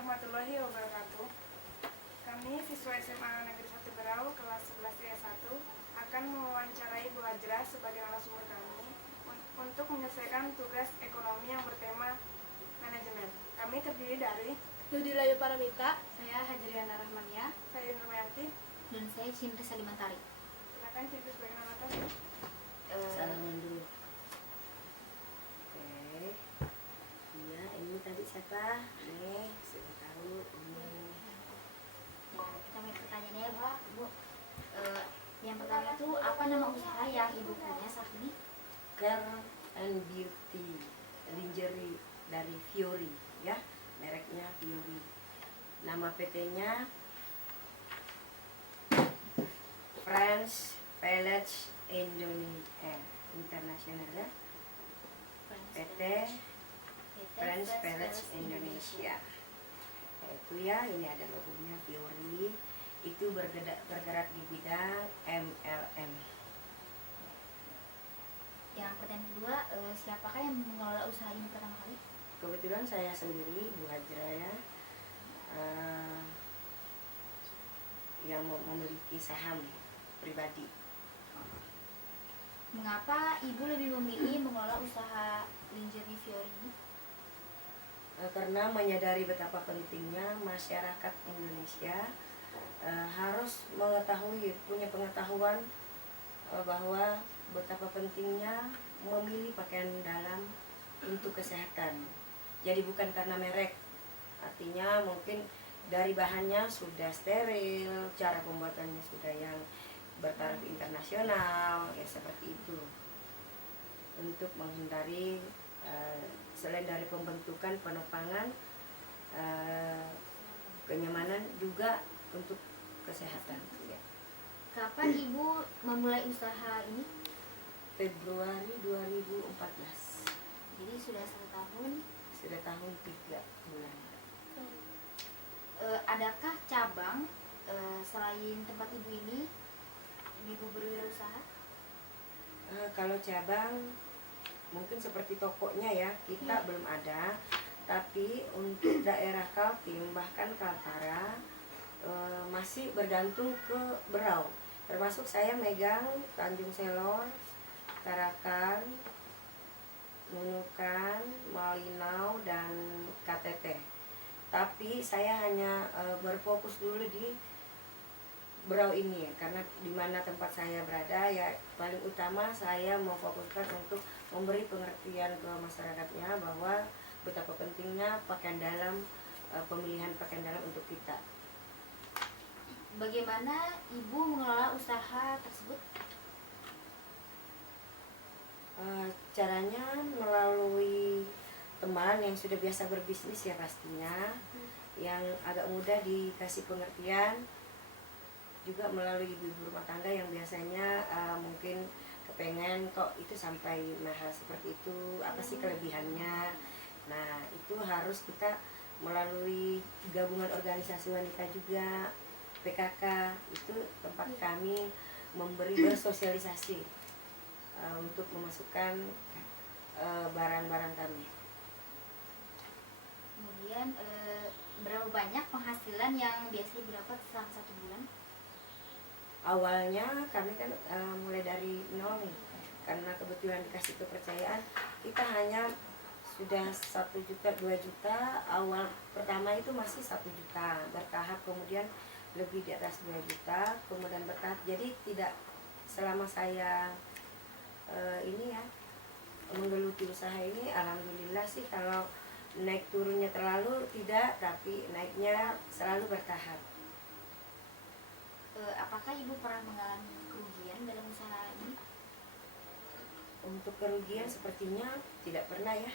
warahmatullahi wabarakatuh. Kami siswa SMA Negeri 1 Berau kelas 11 S1 akan mewawancarai Bu Hajrah sebagai narasumber kami untuk menyelesaikan tugas ekonomi yang bertema manajemen. Kami terdiri dari Ludilayu Paramita, saya Hajriana Rahmania, saya Nurmayanti, dan saya Cindri Salimantari. silakan Cinta sebagai narator. Salaman dulu. Oke. Iya, ini tadi siapa? Ini sudah tahu ini. Ya, kita mulai pertanyaannya ya, Bu. Yang pertama itu apa nama usaha yang Ibu punya saat ini? Girl and Beauty Lingerie dari Fiori, ya. Mereknya Fiori. Nama PT-nya French Village Indonesia International, ya. PT French Village Indonesia. Itu ya, ini ada logonya Fiori. Itu bergerak di bidang MLM. Yang pertanyaan kedua, siapakah yang mengelola usaha ini pertama kali? Kebetulan saya sendiri, Bu Hajrah, ya, yang memiliki saham pribadi. Mengapa Ibu lebih memilih mengelola usaha lingerie Fiori ini? Karena menyadari betapa pentingnya masyarakat Indonesia harus mengetahui, punya pengetahuan bahwa betapa pentingnya memilih pakaian dalam untuk kesehatan. Jadi bukan karena merek, artinya mungkin dari bahannya sudah steril, cara pembuatannya sudah yang bertaraf internasional, ya seperti itu. Untuk menghindari selain dari pembentukan, penopangan, kenyamanan, juga untuk kesehatan. Ya. Kapan Ibu memulai usaha ini? Februari 2014. Jadi sudah 1 tahun. Sudah tahun 3 bulan. Adakah cabang selain tempat Ibu ini Ibu berwirausaha? Kalau cabang mungkin seperti tokonya, ya, kita belum ada. Tapi untuk daerah Kaltim bahkan Kaltara masih bergantung ke Berau. Termasuk saya megang Tanjung Selor, Tarakan, Nunukan, Malinau, dan KTT. Tapi saya hanya berfokus dulu di Berau ini, karena di mana tempat saya berada, ya paling utama saya memfokuskan untuk memberi pengertian ke masyarakatnya bahwa betapa pentingnya pakaian dalam, pemilihan pakaian dalam untuk kita. Bagaimana Ibu mengelola usaha tersebut? Caranya melalui teman yang sudah biasa berbisnis, ya pastinya, yang agak mudah dikasih pengertian, juga melalui ibu-ibu rumah tangga yang biasanya mungkin kepengen kok itu sampai mahal seperti itu, apa sih kelebihannya. Nah, itu harus kita melalui gabungan organisasi wanita juga, PKK, itu tempat kami memberi bersosialisasi untuk memasukkan barang-barang kami. Kemudian berapa banyak penghasilan yang biasa Ibu dapat selama 1 bulan? Awalnya kami kan mulai dari nol nih, karena kebetulan dikasih kepercayaan, kita hanya sudah 1 juta, 2 juta. Awal pertama itu masih 1 juta, bertahap kemudian lebih di atas 2 juta, kemudian bertahap. Jadi tidak selama saya ini, ya, menggeluti usaha ini, alhamdulillah sih kalau naik turunnya terlalu tidak, tapi naiknya selalu bertahap. Apakah Ibu pernah mengalami kerugian dalam usaha ini? Untuk kerugian sepertinya tidak pernah, ya.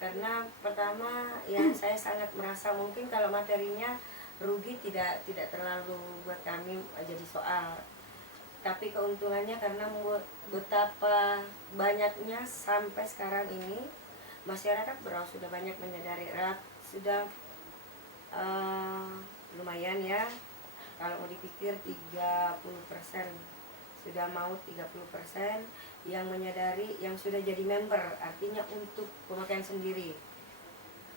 Karena pertama, ya, saya sangat merasa mungkin kalau materinya rugi tidak terlalu buat kami jadi soal. Tapi keuntungannya karena betapa banyaknya sampai sekarang ini masyarakat Berau sudah banyak menyadari, sudah lumayan, ya. Kalau mau dipikir 30%, sudah mau 30% yang menyadari, yang sudah jadi member, artinya untuk pemakaian sendiri.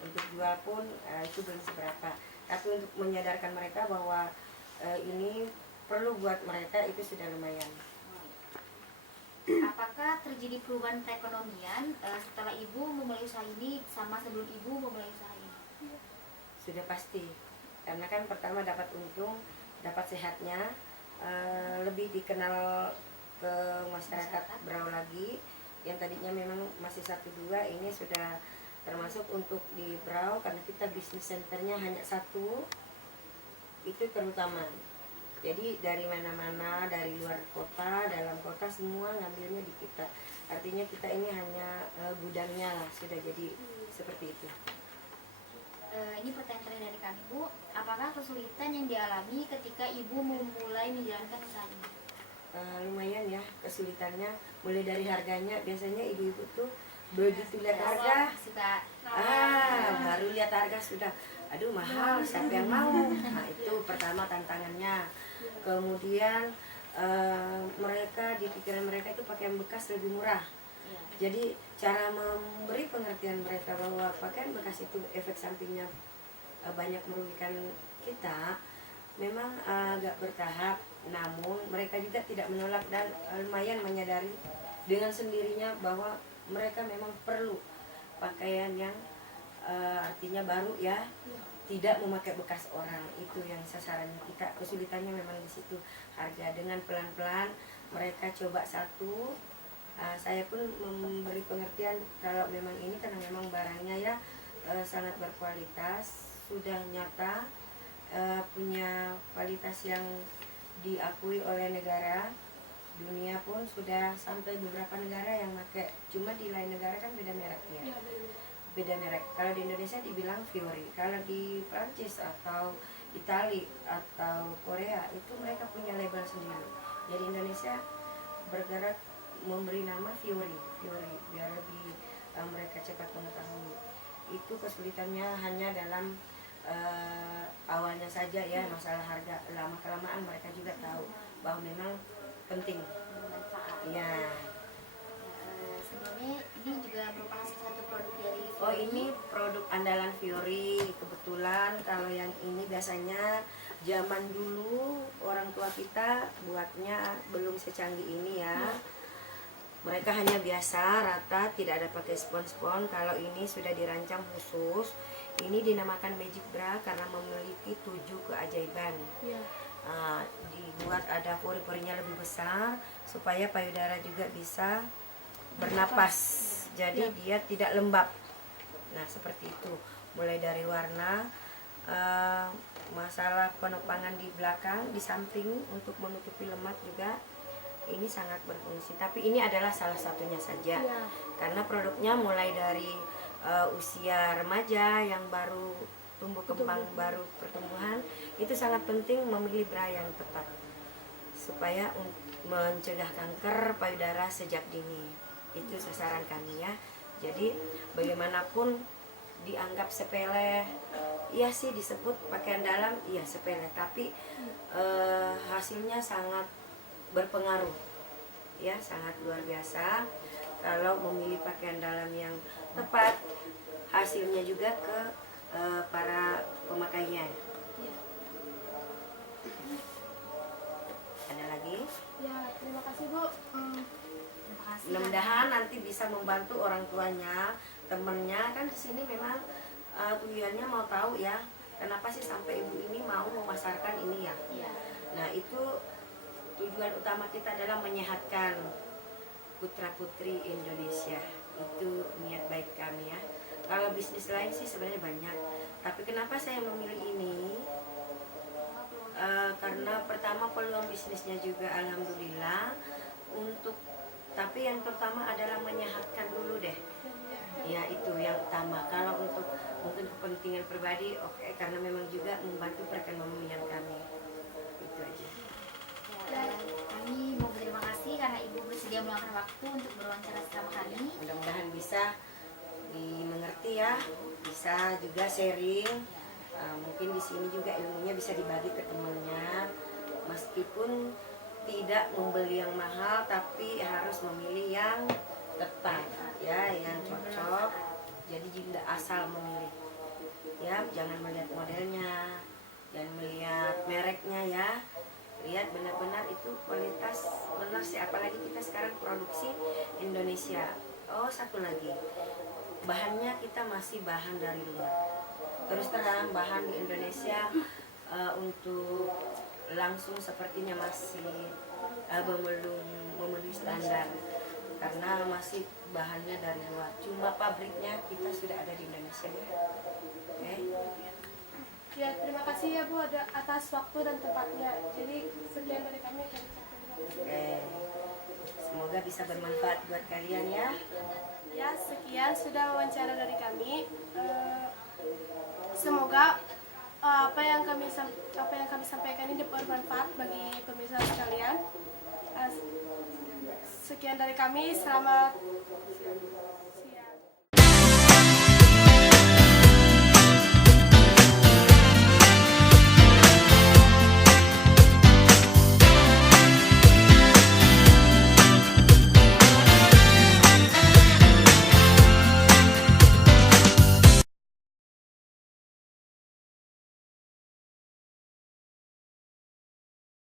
untuk jual pun itu belum seberapa, tapi untuk menyadarkan mereka bahwa ini perlu buat mereka itu sudah lumayan. Apakah terjadi perubahan perekonomian setelah ibu memulai usaha ini sama sebelum ibu memulai usaha ini? Sudah pasti, karena kan pertama dapat untung, dapat sehatnya, lebih dikenal ke masyarakat Berau lagi. Yang tadinya memang masih 1-2, ini sudah termasuk untuk di Berau, karena kita bisnis centernya hanya satu, itu terutama. Jadi dari mana-mana, dari luar kota, dalam kota, semua ngambilnya di kita. Artinya kita ini hanya gudangnya lah, sudah jadi seperti itu. Ini pertanyaan terakhir dari kami, Bu. Apakah kesulitan yang dialami ketika ibu memulai menjalankan usaha ini? Lumayan ya kesulitannya, mulai dari harganya. Biasanya ibu-ibu tuh begitu lihat harga, Suka baru lihat harga sudah, aduh mahal, siapa yang mau? Nah itu pertama tantangannya. Kemudian mereka di pikiran mereka itu pakaian bekas lebih murah. Jadi cara memberi pengertian mereka bahwa pakaian bekas itu efek sampingnya banyak merugikan kita, memang agak bertahap. Namun mereka juga tidak menolak dan lumayan menyadari dengan sendirinya bahwa mereka memang perlu pakaian yang artinya baru ya, tidak memakai bekas orang. Itu yang sasarannya kita. Kesulitannya memang di situ, harga. Dengan pelan-pelan mereka coba satu, saya pun memberi pengertian kalau memang ini karena memang barangnya ya sangat berkualitas, sudah nyata, punya kualitas yang diakui oleh negara. Dunia pun sudah sampai beberapa negara yang pakai. Cuma di lain negara kan beda mereknya, beda merek. Kalau di Indonesia dibilang Fiori, kalau di Prancis atau Itali atau Korea itu mereka punya label sendiri. Jadi Indonesia bergerak memberi nama Fiori biar lebih mereka cepat mengetahui. Itu kesulitannya hanya dalam awalnya saja ya, masalah harga. Lama kelamaan mereka juga tahu bahwa memang penting. Ya. Sebelumnya ini juga merupakan salah satu produk dari Oh ini produk andalan Fiori. Kebetulan kalau yang ini biasanya zaman dulu orang tua kita buatnya belum secanggih ini ya. Mereka hanya biasa rata, tidak ada pakai spon-spon. Kalau ini sudah dirancang khusus. Ini dinamakan Magic Bra karena memiliki 7 keajaiban. Dibuat ada pori-porinya lebih besar supaya payudara juga bisa bernapas. Jadi dia tidak lembab. Nah seperti itu. Mulai dari warna, masalah penopangan di belakang, di samping untuk menutupi lemak juga. Ini sangat berfungsi, tapi ini adalah salah satunya saja. Karena produknya mulai dari usia remaja yang baru tumbuh kembang, baru pertumbuhan, itu sangat penting memilih bra yang tepat supaya mencegah kanker payudara sejak dini. Itu sasaran kami ya. Jadi bagaimanapun dianggap sepele, iya sih disebut pakaian dalam, iya sepele, tapi hasilnya sangat berpengaruh ya, sangat luar biasa. Kalau memilih pakaian dalam yang tepat, hasilnya juga ke para pemakainya. Ada lagi? Ya, terima kasih Bu. Terima kasih. Mudah-mudahan nanti bisa membantu orang tuanya, temennya. Kan di sini memang tujuannya mau tahu ya, kenapa sih sampai ibu ini mau memasarkan ini ya. Nah itu tujuan utama kita adalah menyehatkan putra-putri Indonesia. Itu niat baik kami ya. Kalau bisnis lain sih sebenarnya banyak, tapi kenapa saya memilih ini? Karena pertama peluang bisnisnya juga alhamdulillah untuk, tapi yang pertama adalah menyehatkan dulu deh. Ya itu yang utama. Kalau untuk mungkin kepentingan pribadi oke, karena memang juga membantu perekonomian kami. Itu aja. Kami mau berterima kasih karena Ibu bersedia meluangkan waktu untuk berwawancara sama kami. Mudah-mudahan bisa dimengerti ya, bisa juga sharing. Mungkin di sini juga ilmunya bisa dibagi ke temannya, meskipun tidak membeli yang mahal, tapi harus memilih yang tepat ya, yang cocok Jadi tidak asal memilih. Ya, jangan melihat modelnya, jangan melihat mereknya ya. Lihat benar-benar itu kualitas benar sih, apalagi kita sekarang produksi Indonesia. Oh, satu lagi. Bahannya kita masih bahan dari luar. Terus terang bahan di Indonesia untuk langsung sepertinya masih belum memenuhi standar karena masih bahannya dari luar. Cuma pabriknya kita sudah ada di Indonesia ya. Oke. Ya, terima kasih ya Bu atas waktu dan tempatnya. Jadi sekian dari kami. Oke. Semoga bisa bermanfaat buat kalian ya. Ya, sekian sudah wawancara dari kami. Semoga apa yang kami sampaikan ini bermanfaat bagi pemirsa sekalian. Sekian dari kami. Selamat